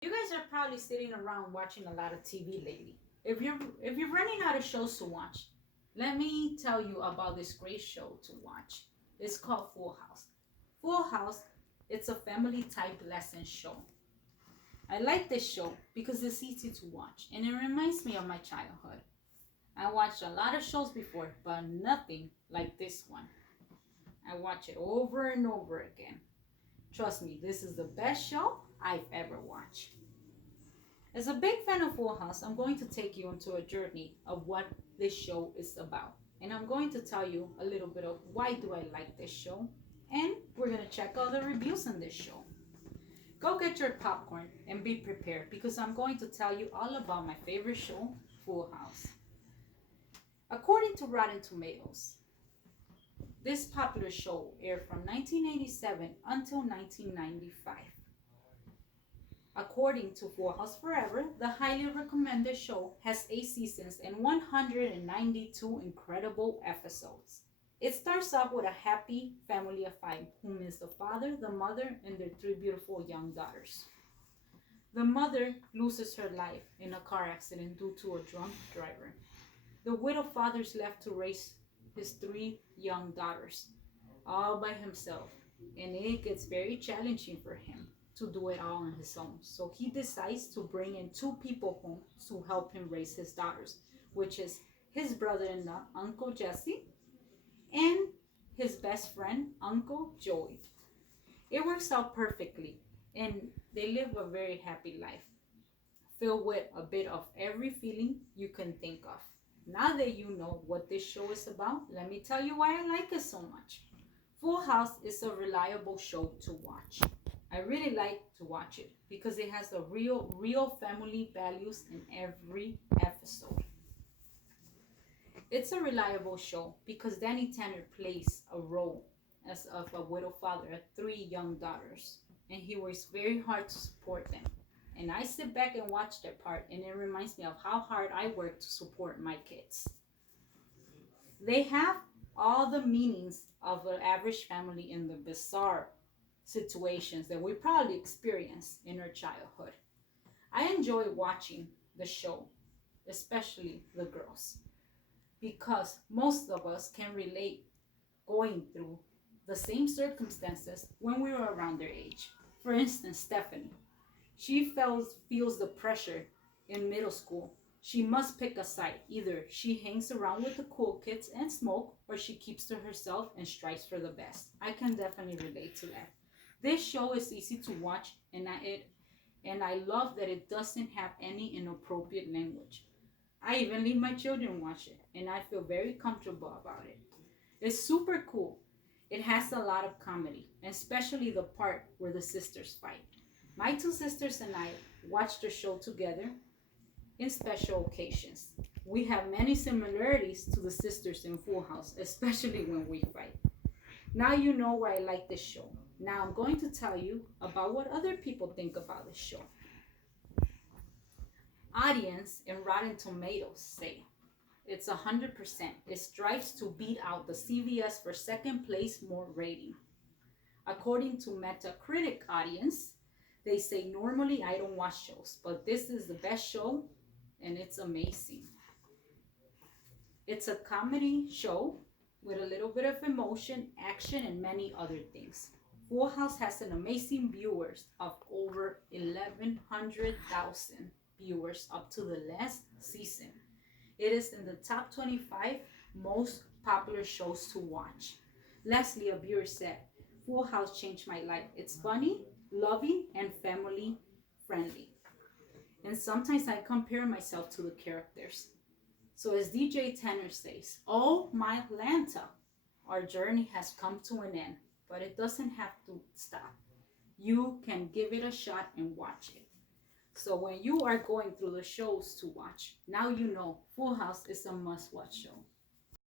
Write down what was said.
You guys are probably sitting around watching a lot of TV lately. If you're running out of shows to watch, let me tell you about this great show to watch. It's called Full House. Full House, it's a family type lesson show. I like this show because it's easy to watch and it reminds me of my childhood. I watched a lot of shows before, but nothing like this one. I watch it over and over again. Trust me, this is the best show I've ever watched. As a big fan of Full House, I'm going to take you into a journey of what this show is about. And I'm going to tell you a little bit of why do I like this show. And we're going to check out the reviews on this show. Go get your popcorn and be prepared because I'm going to tell you all about my favorite show, Full House. According to Rotten Tomatoes, this popular show aired from 1987 until 1995. According to Full House Forever, the highly recommended show has 8 seasons and 192 incredible episodes. It starts off with a happy family of 5 who miss the father, the mother, and their 3 beautiful young daughters. The mother loses her life in a car accident due to a drunk driver. The widowed father is left to raise his 3 young daughters all by himself, and it gets very challenging for him to do it all on his own. So he decides to bring in 2 people home to help him raise his daughters, which is his brother-in-law, Uncle Jesse, and his best friend, Uncle Joey. It works out perfectly, and they live a very happy life, filled with a bit of every feeling you can think of. Now that you know what this show is about, let me tell you why I like it so much. Full House is a reliable show to watch. I really like to watch it because it has a real family values in every episode. It's a reliable show because Danny Tanner plays a role as of a widow father of 3 young daughters, and he works very hard to support them. And I sit back and watch that part, and it reminds me of how hard I work to support my kids. They have all the meanings of an average family in the bizarre situations that we probably experience in our childhood. I enjoy watching the show, especially the girls, because most of us can relate going through the same circumstances when we were around their age. For instance, Stephanie. She feels the pressure in middle school. She must pick a side. Either she hangs around with the cool kids and smoke, or she keeps to herself and strives for the best. I can definitely relate to that. This show is easy to watch, and I love that it doesn't have any inappropriate language. I even leave my children watch it, and I feel very comfortable about it. It's super cool. It has a lot of comedy, especially the part where the sisters fight. My 2 sisters and I watch the show together in special occasions. We have many similarities to the sisters in Full House, especially when we fight. Now you know why I like this show. Now I'm going to tell you about what other people think about this show. Audience and Rotten Tomatoes say it's 100%. It strives to beat out the CBS for second place more rating. According to Metacritic audience, they say normally I don't watch shows, but this is the best show and it's amazing. It's a comedy show with a little bit of emotion, action, and many other things. Full House has an amazing viewers of over 1100,000 viewers up to the last season. It is in the top 25 most popular shows to watch. Leslie, a viewer, said, Full House changed my life. It's funny, loving, and family friendly. And sometimes I compare myself to the characters. So as DJ Tanner says, oh my Atlanta, our journey has come to an end, but it doesn't have to stop. You can give it a shot and watch it. So when you are going through the shows to watch, now you know Full House is a must-watch show.